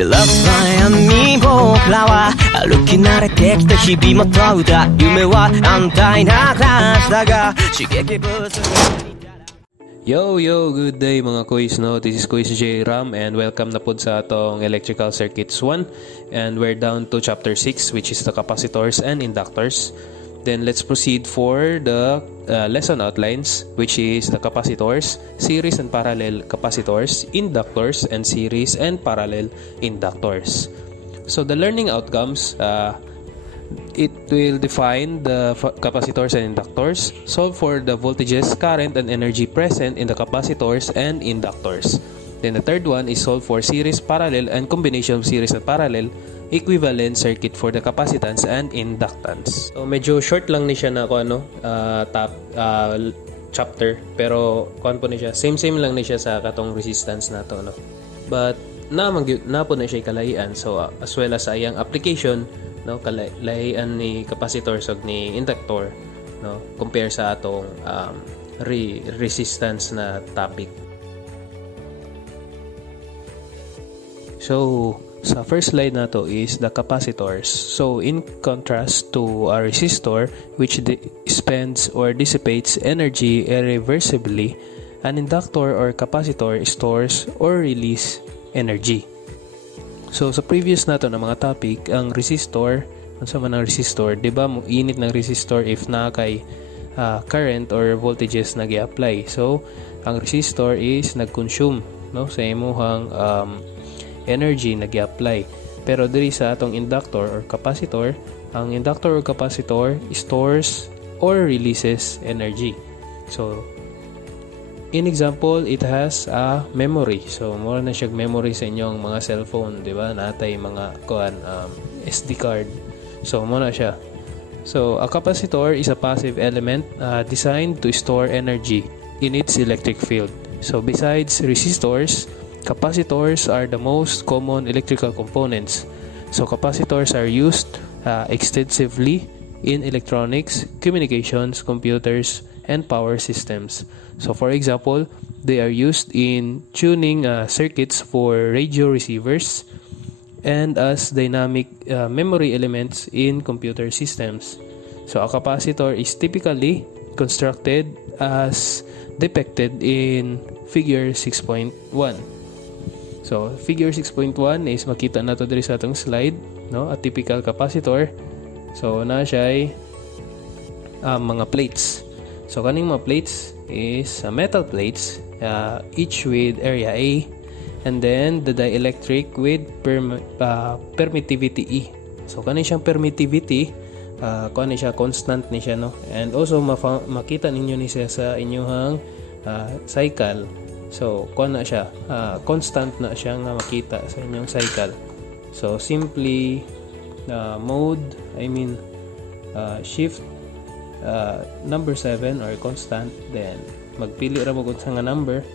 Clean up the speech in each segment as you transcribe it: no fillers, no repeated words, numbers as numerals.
照らす前に僕らは歩き慣れてきた日々も問うた夢は安泰なクラスだが刺激不足。 Yo, good day mga quiz, no? This is Quiz J Ram and welcome na po sa atong Electrical Circuits 1 and we're down to chapter 6 which is the capacitors and inductors. Then let's proceed for the lesson outlines, which is the capacitors, series and parallel capacitors, inductors, and series and parallel inductors. So the learning outcomes, it will define the capacitors and inductors, solve for the voltages, current, and energy present in the capacitors and inductors. Then the third one is solve for series, parallel, and combination of series and parallel equivalent circuit for the capacitance and inductance. So medyo short lang ni siya na chapter, pero kuan po ni siya, same lang ni siya sa katong resistance na to, no? But na po na siya kalahian, so as well as sa iyang application, no, kalahian ni capacitors ug ni inductor, no, compare sa atong resistance na topic. So sa first slide na to is the capacitors. So in contrast to a resistor which spends or dissipates energy irreversibly, an inductor or capacitor stores or release energy. So sa previous na to na mga topic, ang resistor, unsa man ang resistor, di ba mo init ng resistor if na kay current or voltages na gi-apply. So ang resistor is nag-consume, no, sa imong energy na gi-apply. Pero diri sa atong inductor or capacitor, ang inductor or capacitor stores or releases energy. So in example, it has a memory. So more na siya memory sa inyong mga cellphone, di ba? Natay mga SD card. So mo na siya. So a capacitor is a passive element designed to store energy in its electric field. So besides resistors, capacitors are the most common electrical components. So capacitors are used extensively in electronics, communications, computers, and power systems. So for example, they are used in tuning circuits for radio receivers and as dynamic memory elements in computer systems. So a capacitor is typically constructed as depicted in figure 6.1. So, figure 6.1 is makita na to diri sa atong slide, no? A typical capacitor. So, na siya ay mga plates. So, kaning mga plates is metal plates, each with area A, and then the dielectric with permittivity E. So, kaning siyang permittivity, kuan siya, constant ni siya, no? And also, makita ninyo ni siya sa inyong cycle. So, kuan na siya, constant na siya nga makita sa inyong cycle. So, simply shift number 7 or constant, then magpili ra mo gud sa nga number.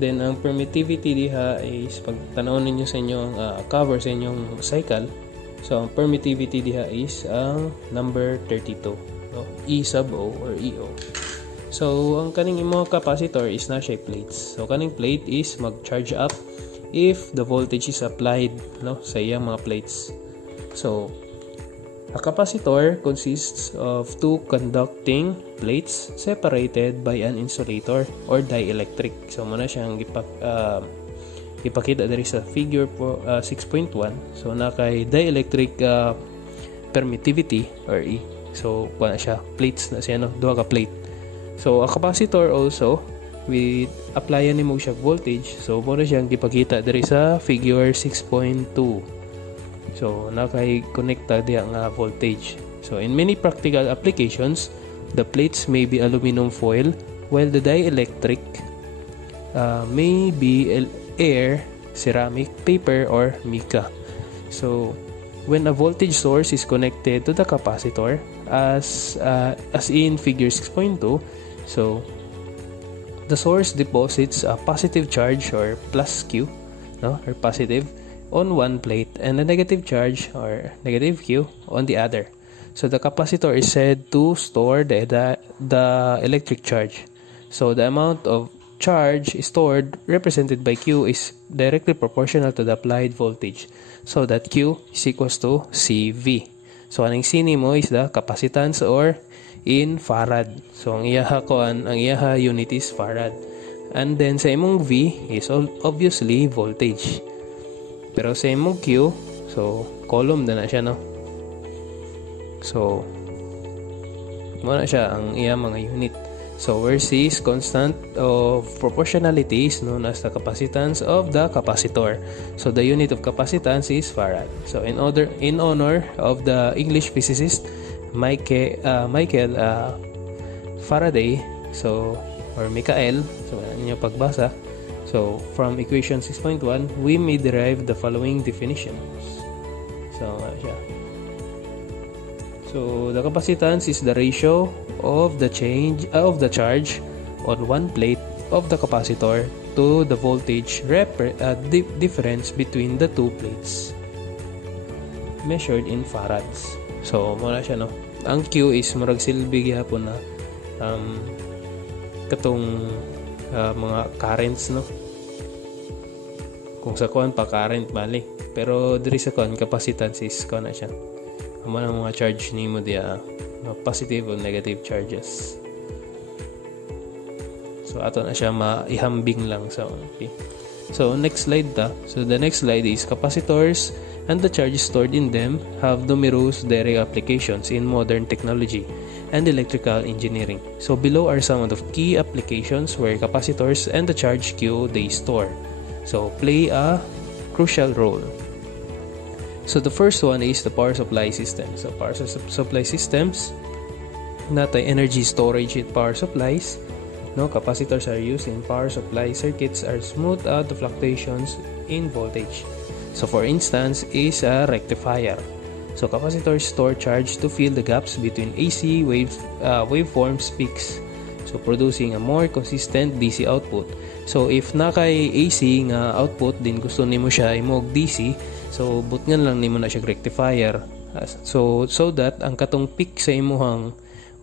Then ang permittivity diha is pag tan-awon ninyo sa inyong cover sa inyong cycle. So, ang permittivity diha is ang number 32, no? E sub O or EO. So, ang kaning imo capacitor is na siya plates. So, kaning plate is mag-charge up if the voltage is applied, no, sa iyang mga plates. So, a capacitor consists of two conducting plates separated by an insulator or dielectric. So, muna siyang ipakita diri sa figure 6.1. So, na kay dielectric permittivity or E. So, kuha na siya, plates na siya, no, duha ka plate. So, a capacitor also, with applyan ni mo siya voltage. So, muna siyang gipakita diri sa figure 6.2. So, nakay-connecta diya nga voltage. So, in many practical applications, the plates may be aluminum foil, while the dielectric may be air, ceramic, paper, or mica. So, when a voltage source is connected to the capacitor, as in figure 6.2, so the source deposits a positive charge or plus Q, no, or positive on one plate and a negative charge or negative Q on the other. So the capacitor is said to store the electric charge. So the amount of charge stored represented by Q is directly proportional to the applied voltage. So that Q is equals to CV. So aning C nimo is the capacitance or in farad. So ang iyaha unit is farad. And then sa imong V is obviously voltage. Pero sa imong Q, so column na siya, no? So muna siya ang iya mga unit. So where C is constant of proportionality is known as the capacitance of the capacitor. So the unit of capacitance is farad. So in honor of the English physicist Michael Faraday, so or Michael, so ano yung pagbasa. So from equation 6.1 we may derive the following definitions. So siya. So the capacitance is the ratio of the charge on one plate of the capacitor to the voltage difference between the two plates measured in farads. So muna siya, no. Ang Q is murag silbi gyapon na katong mga currents, no. Kung sa kuan pa current bali, pero diri sa kuan capacitance is kuan na siya. Amo na mga charge nimo dia positive or negative charges. So ato na siya maihambing lang sa okay. So next slide ta. So the next slide is capacitors and the charges stored in them have numerous direct applications in modern technology and electrical engineering. So below are some of the key applications where capacitors and the charge Q they store. So play a crucial role. So the first one is the power supply system. So power supply systems, natay energy storage with power supplies. No, capacitors are used in power supply circuits are smooth out the fluctuations in voltage. So for instance is a rectifier. So capacitors store charge to fill the gaps between AC waveforms peaks. So producing a more consistent DC output. So if nakay AC nga output din gusto nimo siya imog DC, so butngan lang nimo na siya rectifier. So that ang katong peak sa imuhang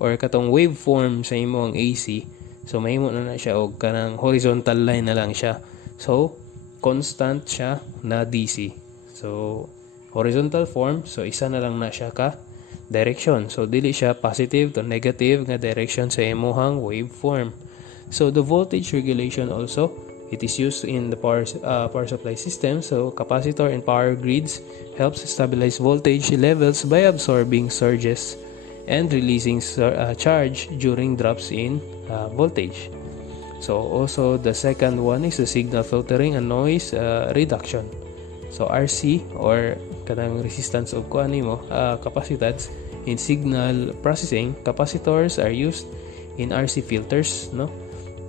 or katong waveform sa imuhang AC, so mahimo na siya og kanang horizontal line na lang siya. So constant siya na DC. So horizontal form, so isa na lang na siya ka direction. So dili siya positive to negative nga direction sa imuhang waveform. So the voltage regulation also, it is used in the power supply system. So capacitor and power grids helps stabilize voltage levels by absorbing surges and releasing charge during drops in voltage. So also the second one is the signal filtering and noise reduction. So RC or kanang resistance of kuanimo capacitance in signal processing, capacitors are used in RC filters, no,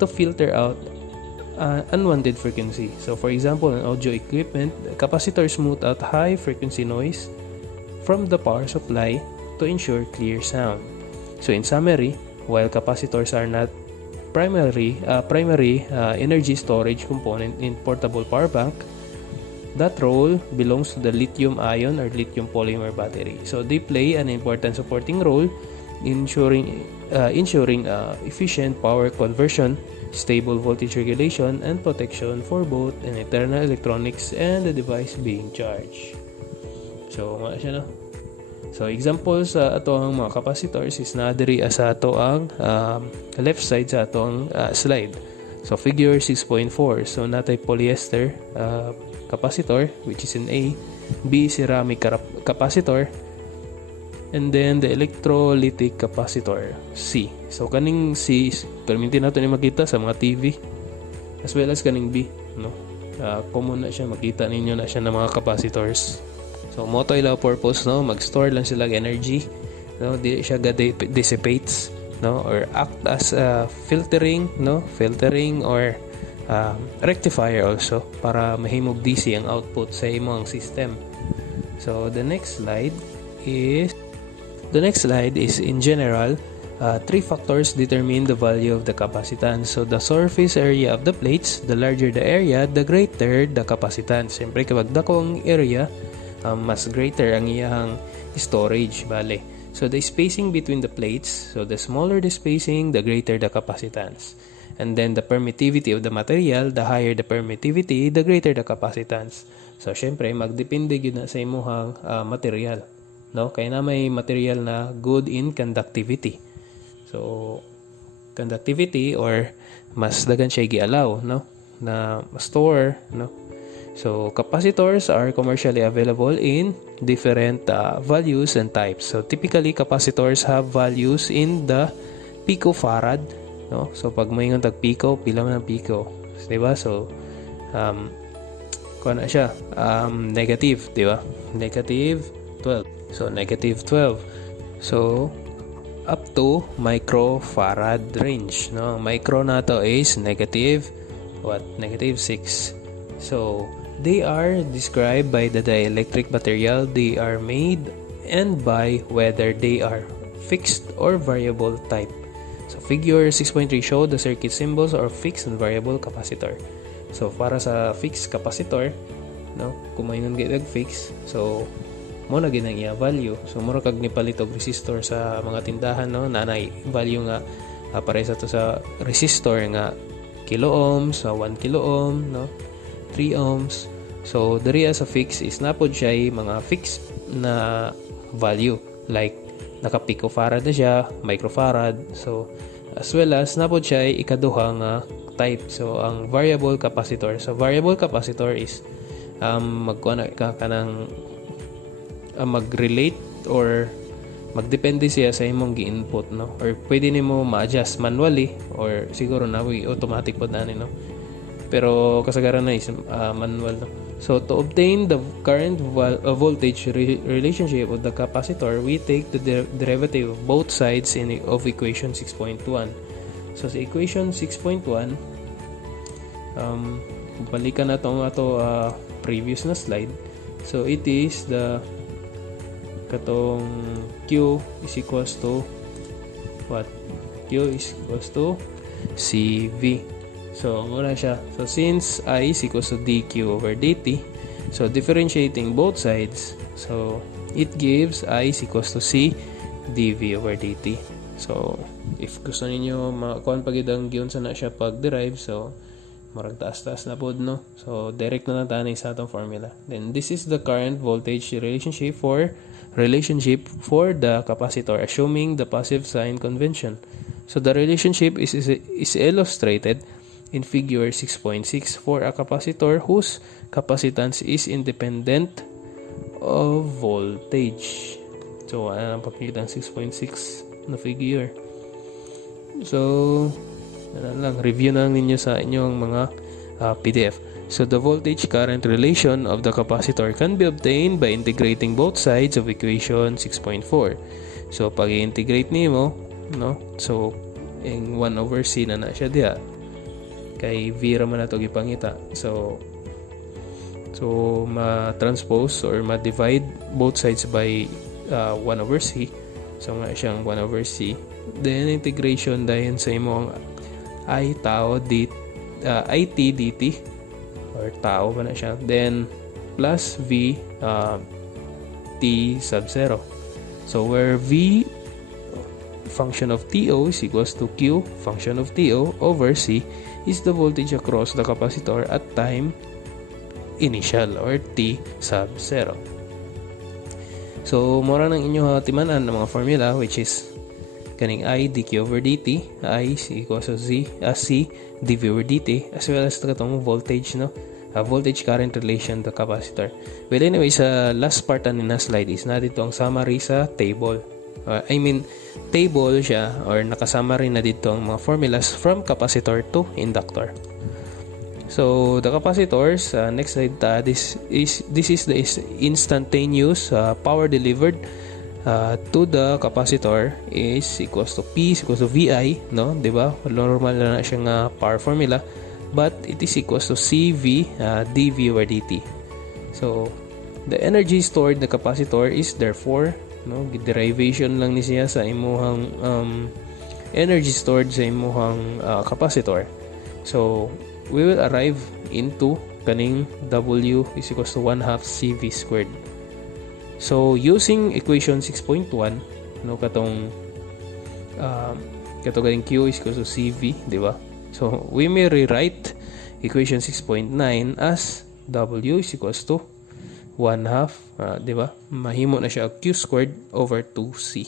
to filter out unwanted frequency. So for example, in audio equipment, capacitors smooth out high frequency noise from the power supply to ensure clear sound. So in summary, while capacitors are not primary energy storage component in portable power bank, that role belongs to the lithium ion or lithium polymer battery. So they play an important supporting role in ensuring efficient power conversion, stable voltage regulation, and protection for both an internal electronics and the device being charged. So mga siya, no? So examples sa ato ang mga capacitors is na diri sa ato ang left side sa ato ang slide. So figure 6.4. So natay polyester capacitor which is in A, B ceramic capacitor, and then the electrolytic capacitor C. So kaning C perminti nato ni makita sa mga TV as well as kaning B, no. Common na siya, makita ninyo na siya ng mga capacitors. So mo to ila purpose, no, mag-store lang sila energy, no, di siya dissipates, no, or act as filtering or rectifier also para mahimog DC ang output sa imong system. So the next slide is in general, three factors determine the value of the capacitance. So the surface area of the plates, the larger the area, the greater the capacitance. Siyempre kapag dako ang area, mas greater ang iyang storage, bale. So the spacing between the plates, so the smaller the spacing, the greater the capacitance. And then the permittivity of the material, the higher the permittivity, the greater the capacitance. So syempre magdepende gyud na sa imong material, no? Kaya na may material na good in conductivity. So conductivity or mas dagan siya gi-allow, no, na store, no. So capacitors are commercially available in different values and types. So typically capacitors have values in the picofarad, no. So pag moingon tag pico, pila man ang pico, di ba? So kuha na siya negative, di ba? Negative 12. So negative 12. So up to microfarad range, no. Micro na to is negative what? Negative 6. So they are described by the dielectric material they are made and by whether they are fixed or variable type. So figure 6.3 show the circuit symbols or fixed and variable capacitor. So para sa fixed capacitor, no, kung mayroon gyud fixed, so mo na ginang iya value. So mura kag nipalit og resistor sa mga tindahan, no, nanay value nga pare sa to sa resistor nga kilo ohms, 1 kilo ohm, no, 3 ohms. So diri sa fix is napod siya mga fixed na value like naka picofarad na siya, microfarad. So as well as napod siya ikaduha nga type. So ang variable capacitor. So variable capacitor is magkuha ka kanang mag-relate or magdepende siya sa imong gi-input, no, or pwede nimo ma-adjust manually or siguro na automatic pod na no, pero kasagaran na is manual, no. So to obtain the current voltage relationship of the capacitor, we take the derivative of both sides of equation 6.1. So sa equation 6.1 balikan na ato previous na slide. So it is the katong Q is equals to what? Q is equals to CV. So muna siya. So since I is equals to dQ over dt, so differentiating both sides, so it gives I is equals to C dV over dt. So if gusto ninyo makuha pagidang giyon sa na siya pag-derive, so marag taas-taas na pod, no. So direct na lang tayo sa atong formula. Then this is the current voltage relationship for the capacitor, assuming the passive sign convention. So the relationship is illustrated in figure 6.6 for a capacitor whose capacitance is independent of voltage. So ano ang pakita ng 6.6 na figure. So review na lang ninyo sa inyong mga PDF. So the voltage current relation of the capacitor can be obtained by integrating both sides of equation 6.4. So pag i-integrate nimo, no, so ang 1 over C na siya diha. Kay V ra man nato gipangita. So ma-transpose or ma-divide both sides by 1 over C. So nga siyang 1 over C. Then integration dahil sa imong I tau IT dt or tau ba na siya, then plus V T sub 0. So where V function of TO is equals to Q function of TO over C is the voltage across the capacitor at time initial or T sub 0. So mora nang inyo timanan ng mga formula, which is kaning I dq over dt, I is equals to C dv over dt, as well as katong voltage, no, voltage current relation to capacitor. Well, anyway, sa last part na slide is na dito ang summary sa table. Table siya or nakasummary na dito ang mga formulas from capacitor to inductor. So the capacitors, next slide, this is the instantaneous power delivered to the capacitor is equals to P is equals to VI, no, diba? Normal na siyang power formula, but it is equals to CV dV over dt. So the energy stored in the capacitor is therefore, no, derivation lang ni siya sa imuhang energy stored sa imuhang capacitor. So we will arrive into kaning W is equals to 1/2 CV squared. So using equation 6.1, no, katong galing Q is equals to CV, di ba? So we may rewrite equation 6.9 as W is equals to 1/2, di ba? Mahimo na siya Q squared over 2C.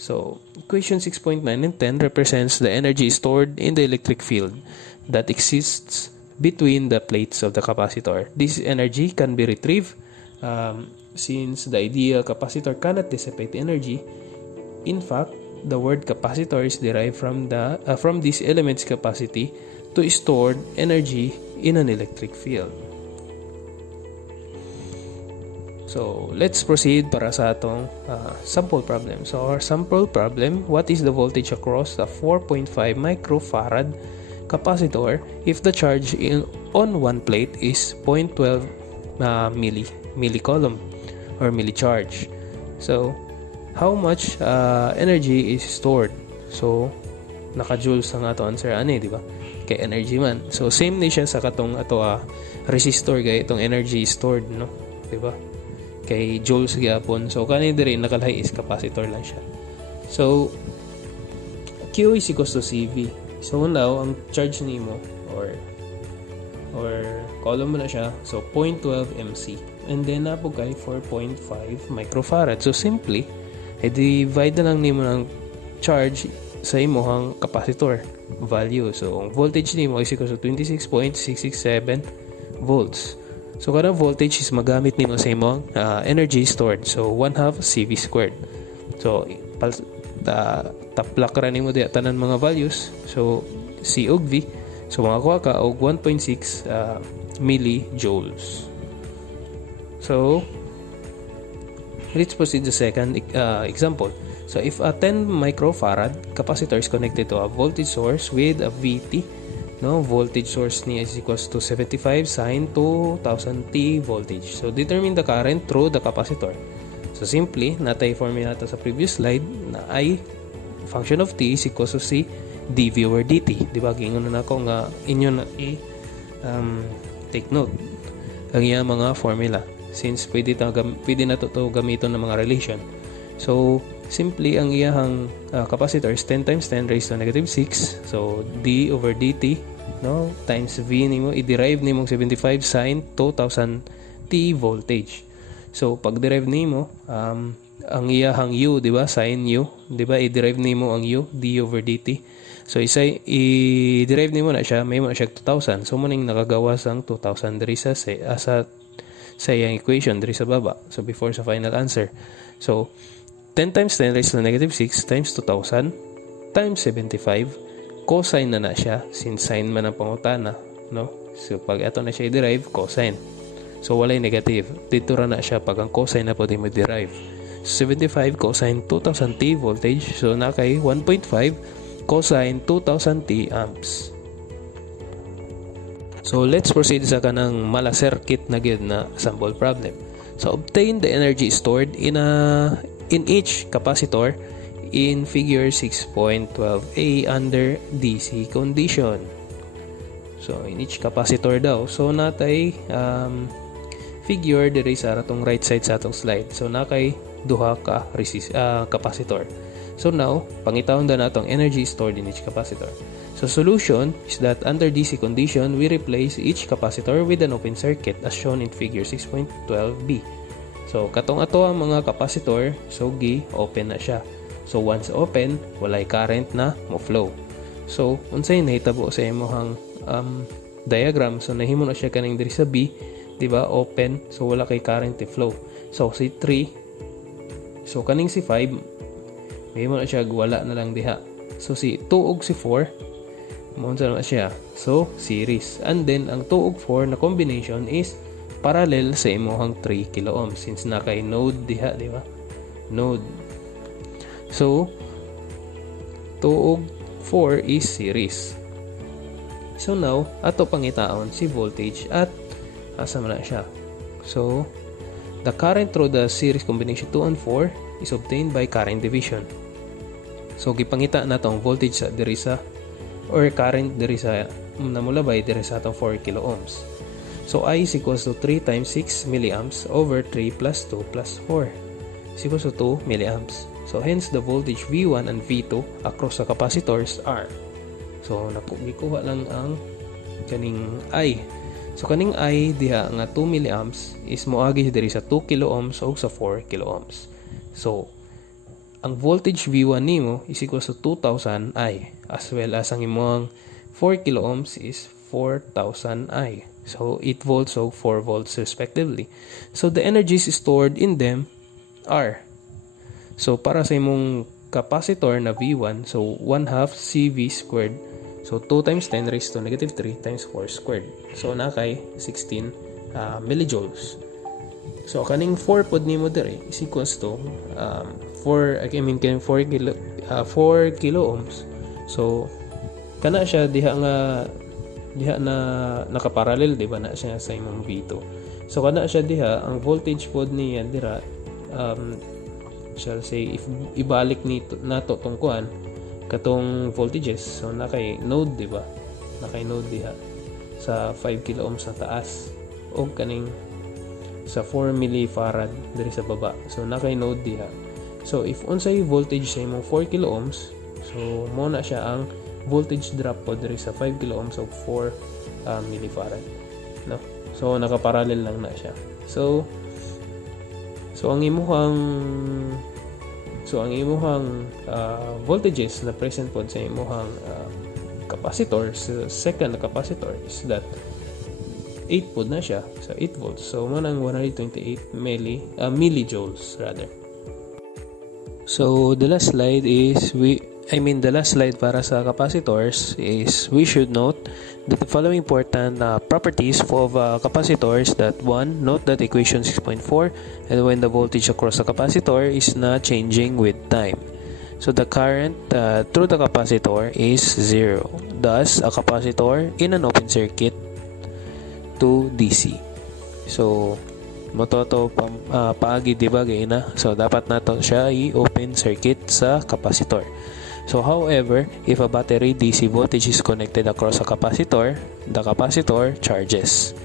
So equation 6.9 and 10 represents the energy stored in the electric field that exists between the plates of the capacitor. This energy can be retrieved since the ideal capacitor cannot dissipate energy. In fact, the word capacitor is derived from this element's capacity to store energy in an electric field. So, let's proceed para sa atong sample problem. So, our sample problem, what is the voltage across a 4.5 microfarad capacitor if the charge on one plate is 0.12 millicoulomb or millicharge? So, how much energy is stored? So, naka-joules ang ato answer ani, di ba? Kay energy man. So, same ni siya sa katong ato resistor gay itong energy stored, no? Di ba? Kay joules gyapon. So kani diri nakalhay is capacitor lang siya. So Q is equals to CV. So now ang charge nimo or column mo na siya. So 0.12 MC. And then napo kay 4.5 microfarad. So simply divide na lang nimo ng charge sa imong capacitor value. So ang voltage nimo is equals to 26.667 volts. So, kada voltage is magamit nimo sa imong energy stored. So, 1/2 CV squared. So, taplak ra nimo diya tanan mga values. So, C ug V. So, makakuha ka og 1.6 millijoules. So, let's proceed to the second example. So, if a 10 microfarad capacitor is connected to a voltage source with a VT, no, voltage source niya is equals to 75 sine 2000 T voltage. So, determine the current through the capacitor. So, simply, natay formula natin sa previous slide na I function of T is equals to C dV over dt. Diba? Gingon na ako nga inyo na take note ang iya mga formula since pwede na to gamiton ng mga relation. So, simply, ang iyahang capacitor is 10 times 10 raised to negative 6. So, d over dt, no, times v nimo, i-derive nimo 75 sine 2000 t voltage. So, pag-derive nimo, ang iyahang u, di ba, sine u, di ba, i-derive nimo ang u, d over dt. So, i-derive nimo na siya, may mo na siya 2000. So, muning nakagawas ang 2000 diri sa iyang equation diri sa baba. So, before sa final answer. So, 10 times 10 raised to negative 6 times 2000 times 75 cosine na siya since sine man ang pangutana, no? So pag ato na siya i-derive cosine, so walay negative dito ra na siya pag ang cosine na pwede mo derive. So 75 cosine 2000 T voltage, so na kay 1.5 cosine 2000 T amps. So let's proceed sa kanang mala circuit na gid na sample problem. So obtain the energy stored in each capacitor in figure 6.12a under DC condition. So, in each capacitor daw. So, natay figure diri sa atong right side sa atong slide. So, nakay duha ka capacitor. So, now, pangitawon na natong energy stored in each capacitor. So, solution is that under DC condition, we replace each capacitor with an open circuit as shown in figure 6.12b. So, katong ato ang mga capacitor, so open na siya. So, once open, walay current na mo flow. So, unsay nahitabo sa imong diagram, so nahimo na siya kaning diri sa B, di ba? Open, so wala kay current flow. So, si 3, so kaning si 5, nahimo na siya wala na lang diha. So, si 2 ug si 4, mo na siya. So, series. And then, ang 2 ug 4 na combination is parallel sa imong 3 kilo ohm since na kay node diha, di ba? Node. So 2 ug 4 is series. So now ato pangitaon si voltage at asa man na siya. So the current through the series combination 2 and 4 is obtained by current division. So gipangita nato ang voltage sa diri sa or current diri sa namulabay diri sa atong 4 kilo ohms. So, I is equals to 3 times 6 milliamps over 3 plus 2 plus 4 is equals to 2 milliamps. So, hence the voltage V1 and V2 across the capacitors are. So gikuha lang ang kaning I. So kaning I diha nga 2 milliamps is moagi diri sa 2 kilo ohms o sa 4 kilo ohms. So ang voltage V1 nimo is equal to 2000 I, as well as ang imong 4 kilo ohms is 4000 I. So 8 volts o 4 volts respectively. So the energies stored in them are, so para sa imong capacitor na V1, so 1/2 CV squared. So 2 times 10 raised to negative 3 times 4 squared. So na kay 16 millijoules. So kaning 4 pod nimo dire is equals to 4 kilo ohms. So kana siya diha na nakaparallel, di ba, na siya sa imong V2. So kana siya diha ang voltage pod niya dira, shall say, if ibalik nato tong kuan katong voltages, so nakay node, di ba, nakay node diha sa 5 kilo ohms sa taas o kaning sa 4 millifarad diri sa baba, so nakay node diha. So if unsay voltage sa imong 4 kilo ohms, so mo na siya ang voltage drop po diri sa 5 kilo ohms of 4 millifarad, no? So nakaparallel lang na siya. So ang imuhang voltages na present po sa imuhang capacitor, sa second capacitor, is that 8 po na siya, so 8 volts. So mo nang 128 millijoules rather. So the last slide para sa capacitors is we should note that the following important properties of capacitors. That one, note that equation 6.4, and when the voltage across the capacitor is not changing with time. So the current through the capacitor is 0. Thus, a capacitor in an open circuit to DC. So mototo paagi, diba, na. So dapat nato siya i-open circuit sa capacitor. So however, if a battery DC voltage is connected across a capacitor, the capacitor charges.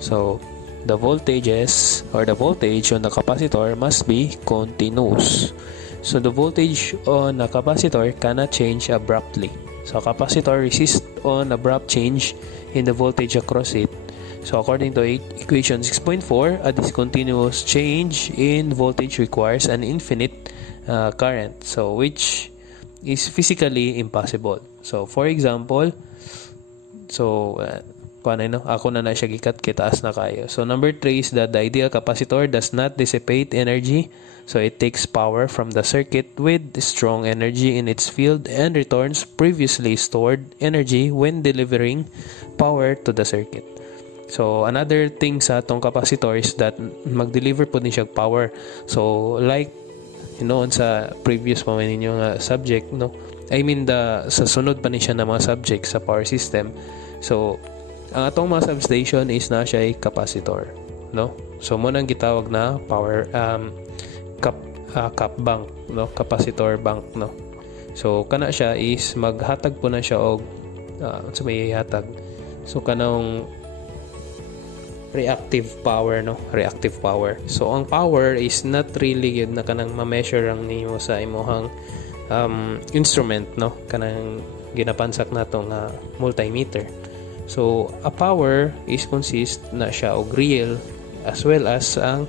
So the voltages or the voltage on the capacitor must be continuous. So the voltage on a capacitor cannot change abruptly. So a capacitor resists on abrupt change in the voltage across it. So according to equation 6.4, a discontinuous change in voltage requires an infinite current, so which is physically impossible. So for example, ako na siya gikat kitaas na kayo. So number 3 is that the ideal capacitor does not dissipate energy. So it takes power from the circuit with strong energy in its field and returns previously stored energy when delivering power to the circuit. So another thing sa tong capacitor is that mag-deliver po din siya power. So like sa previous pa man ninyong subject, no, I mean sa sunod pa ni siya na mga subject sa power system. So ang atong mga substation is na siya ay capacitor, no? So mo nang gitawag na power cap bank, no, capacitor bank, no. So kana siya is maghatag po na siya og may hatag. So kanang reactive power, no, reactive power. So ang power is not really yun na kanang ma-measure ang nimo sa imong instrument, no, kanang ginapansak nato nga multimeter. So a power is consist na siya og real as well as ang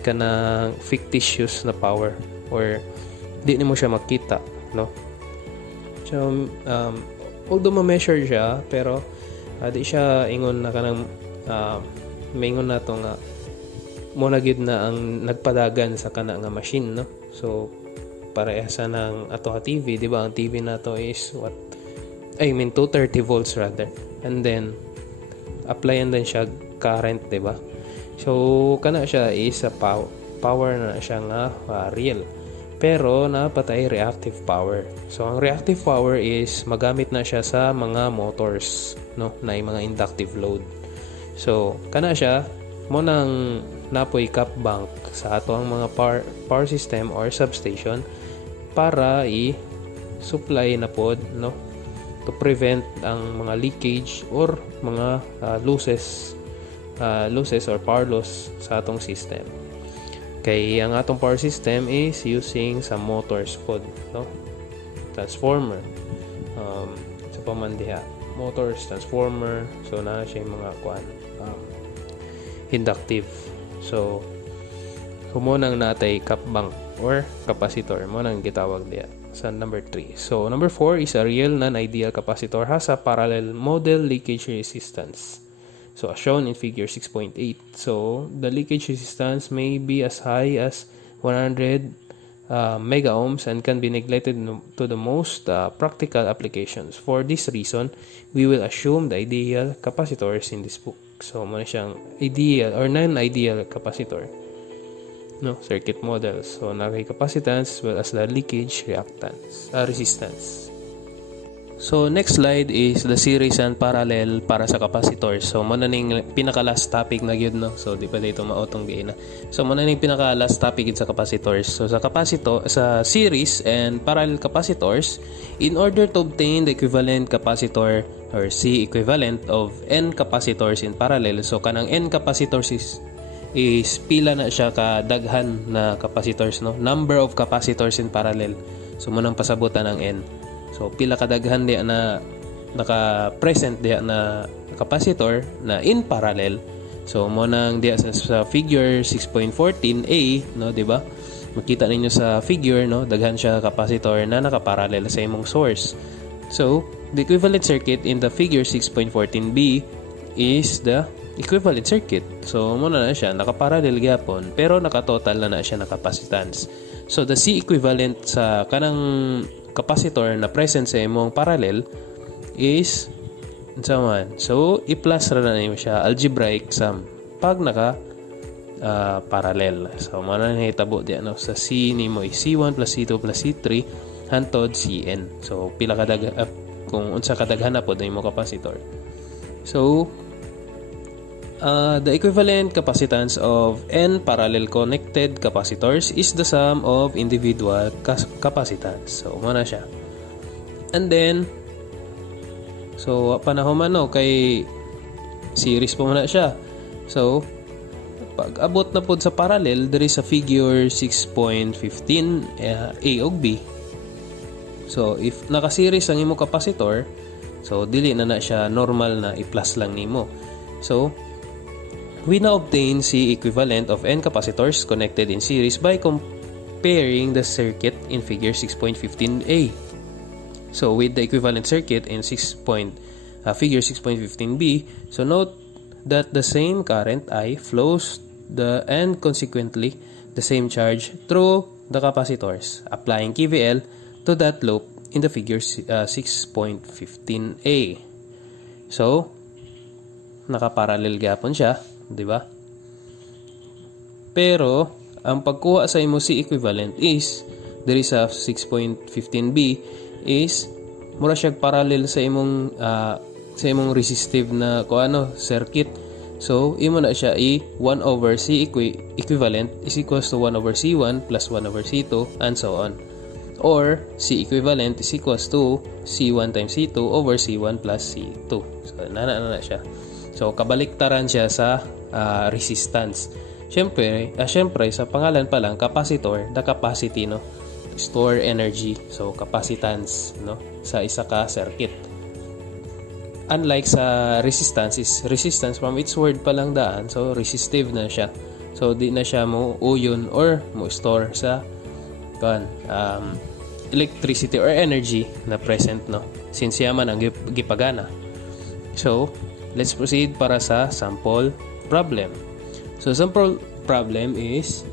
kanang fictitious na power, or di nimo siya makita, no. So although ma-measure siya, pero di siya ingon na kanang maingon nato nga mo na gid na ang nagpadagan sa kana nga machine, no. So parehasa ng ato TV, di ba? Ang TV nato is 230 volts rather, and then applyan din siya current, di ba? So kana siya is a power na siya nga real, pero napatay reactive power. So ang reactive power is magamit na siya sa mga motors, no, na mga inductive load. So kana siya mo nang napoy cap bank sa ato ang mga power system or substation para i-supply na pod, no, to prevent ang mga leakage or mga losses or power loss sa atong system. Kay ang atong power system is using sa motors pod, no, transformer, sa paman diha, motors, transformer. So na siya yung mga inductive. So humunang natay capbank or capacitor mo nang gitawag diya sa number 3. So number 4 is a real non-ideal capacitor has a parallel model leakage resistance. So as shown in figure 6.8. So the leakage resistance may be as high as 100 mega ohms and can be neglected to the most practical applications. For this reason, we will assume the ideal capacitors in this book. So muna siyang ideal or non-ideal capacitor, no, circuit models. So nakay capacitance as well as the leakage resistance. So next slide is the series and parallel para sa capacitors. So muna ning pinaka last topic na gyud, no. So di pa dito maotong giina. So muna ning pinaka last topic sa capacitors. So sa series and parallel capacitors, in order to obtain the equivalent capacitor or C equivalent of N capacitors in parallel. So kanang N capacitors is pila na siya kadaghan na capacitors, no. Number of capacitors in parallel. So munang pasabutan ang N. So pila kadaghan diya na naka-present diya na capacitor na in parallel. So mo nang diya sa figure 6.14a, no, di ba? Makita ninyo sa figure, no, daghan siya capacitor na naka-parallel sa imong source. So the equivalent circuit in the figure 6.14b is the equivalent circuit. So mo na siya naka-parallel gyapon pero naka-total na siya na capacitance. So the C equivalent sa kanang capacitor na present sa imong parallel is so i-plus ra na nimo siya algebraic sum pag naka parallel. So mana nahitabo di ano sa C nimo is C1 plus C2 plus C3 hantod Cn. So pila kung unsa kadaghan na pod nimo capacitor. So the equivalent capacitance of N parallel connected capacitors is the sum of individual capacitance. So, muna siya. And then, so, panahon man, no, kay series po muna siya. So, pag abot na po sa parallel, there is a figure 6.15 A ug B. So, if naka-series ang imo capacitor, so, dili na siya normal na i-plus lang nimo. So, we now obtain C equivalent of N capacitors connected in series by comparing the circuit in figure 6.15a. So with the equivalent circuit in figure 6.15b, so note that the same current I flows and consequently the same charge through the capacitors, applying KVL to that loop in the figure 6.15a. So nakaparallel gyapon siya, di ba? Pero ang pagkuha sa imo C equivalent is there is a 6.15b is mura siya parallel sa imong resistive na circuit. So imo na siya 1 over C equivalent is equals to 1 over C1 plus 1 over C2 and so on. Or C equivalent is equals to C1 times C2 over C1 plus C2. So nana siya. So kabaliktaran siya sa resistance. Syempre sa pangalan pa lang capacitor, the capacity, no, store energy. So capacitance, no, sa isa ka circuit. Unlike sa resistance, is resistance from its word pa lang daan, so resistive na siya. So di na siya mo uyon or mo store sa electricity or energy na present, no, since yaman ang gipagana. So let's proceed para sa sample problem. So sample problem is